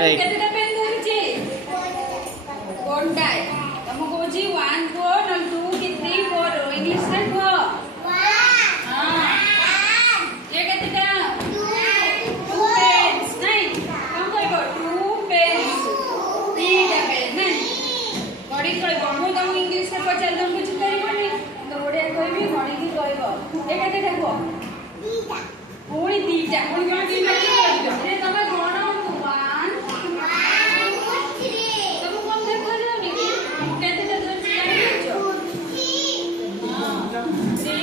କେତେଟା ପେନ୍ ଧରିଛି କୋଣଟାଏ ତମ କହୁଛି 1 4 ନହେଲେ 2 କି 3 4 ଇଂଲିଶ ରେ କୁହ ये କେତେଟା 2 ପେନ୍ସ ନାଇଁ କଣ କହିବ 2 ପେନ୍ସ 3ଟା ପେନ୍ ନାଇଁ ଗଡ଼ି କହିବ ମୁଁ ତମକୁ ଇଂଲିଶ ରେ ପଚାରି ତମକୁ କିଛି କହିବନି ତ ଓଡ଼ିଆ କହିବି ଗଣିକି କହିବ ଏ କେତେଟା କୁହ ଦିଟା ପୁଣି ଦିଟା ପୁଣି କଣ ଦିଟା କହିବ ଏ ତମେ ଗଣ 1 2 3 ତମକୁ କଣ ଦେଖାଯାଉନି କି କେତେଟା ଧରିଛି ଜାଣିଛ 3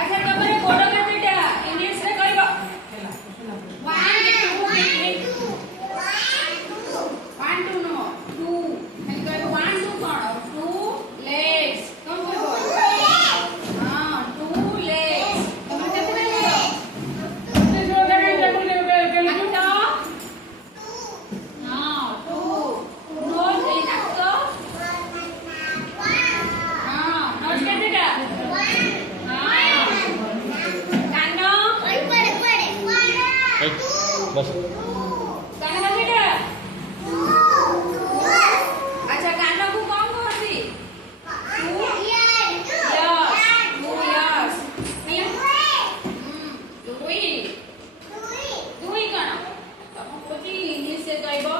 अच्छा तमरे गोड़ केतेटा इंग्लिश रे कहबो 1 2 नो 2 हम कहबो 1 2 कोन 2 लेग्स कम कहबो हां 2 लेग्स तमरे केतेटा गोड़ ते जो गाड़ी टेबल अच्छा 2 हां 2 नो ए नाको हां नोट केतेटा बस कान केतेटा अच्छा कान को कौन कहती 2 इयर्स 2 इयर्स दुई कौन तम कोची इंग्लिश से कहबो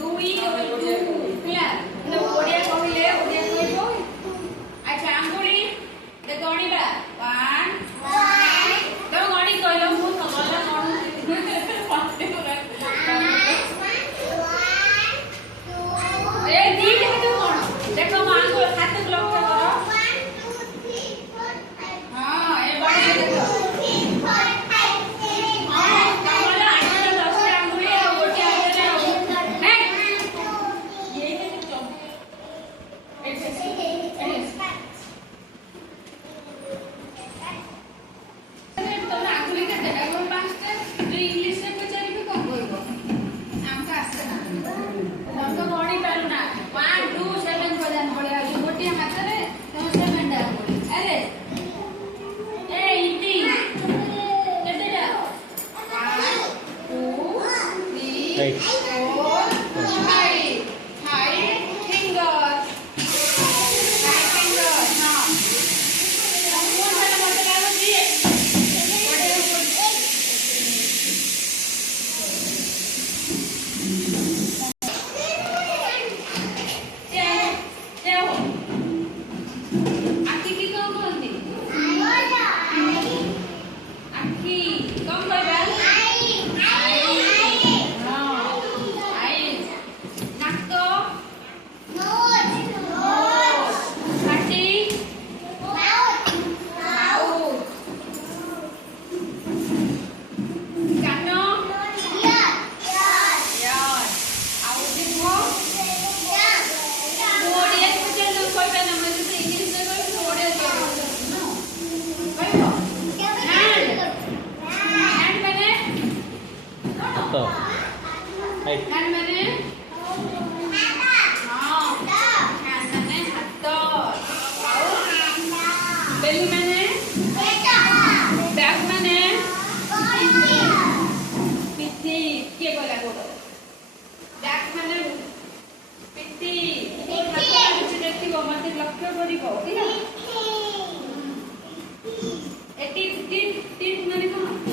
दुई पिला न ओडिया कहले ओडिया कहबो अच्छा अंगुली दे गणिबा 1 तो गणि कहलो मु समला कोन ए दीदी हेतु कोन देखो मां को हाथ को लक्ष्य करो 1 2 3 4 5 हां ए बड़ी देखो 2 3 4 5 6 हां कमला 8 10 अंगुली और गोटी आगे ने ये तो तोला अंगुली के देखा कोन पांचटा जो इंग्लिश से पचारि भी कोन कहबो हमका आसे ना हम तो गणी पारु ना 1 2 7 बजान पड़े गोटी हाथ रे तो 7 डा अरे ए इति केतेटा 1 2 3 4 5 फिंगर्स 5 फिंगर्स हां कौन वाला मत लागो जी आखी की कौन बोलती आखी कौन कहबा आई हां आई नाक नोज पाटी माउथ कान यार आउ देखो ओडिया पचार जो कहबा ना मैं से इंग्लिश में कहबो ओडिया कहबो नो कहबो हैंड माने तो हाय हैंड माने हां हैंड माने हाथ आउ बेली माने बैक माने पिठी के बोला गोड़ बैक माने पिठी हाथ कुछ देखिबो मते लक्ष्य करिबो ठीक है ए टिट माने कोन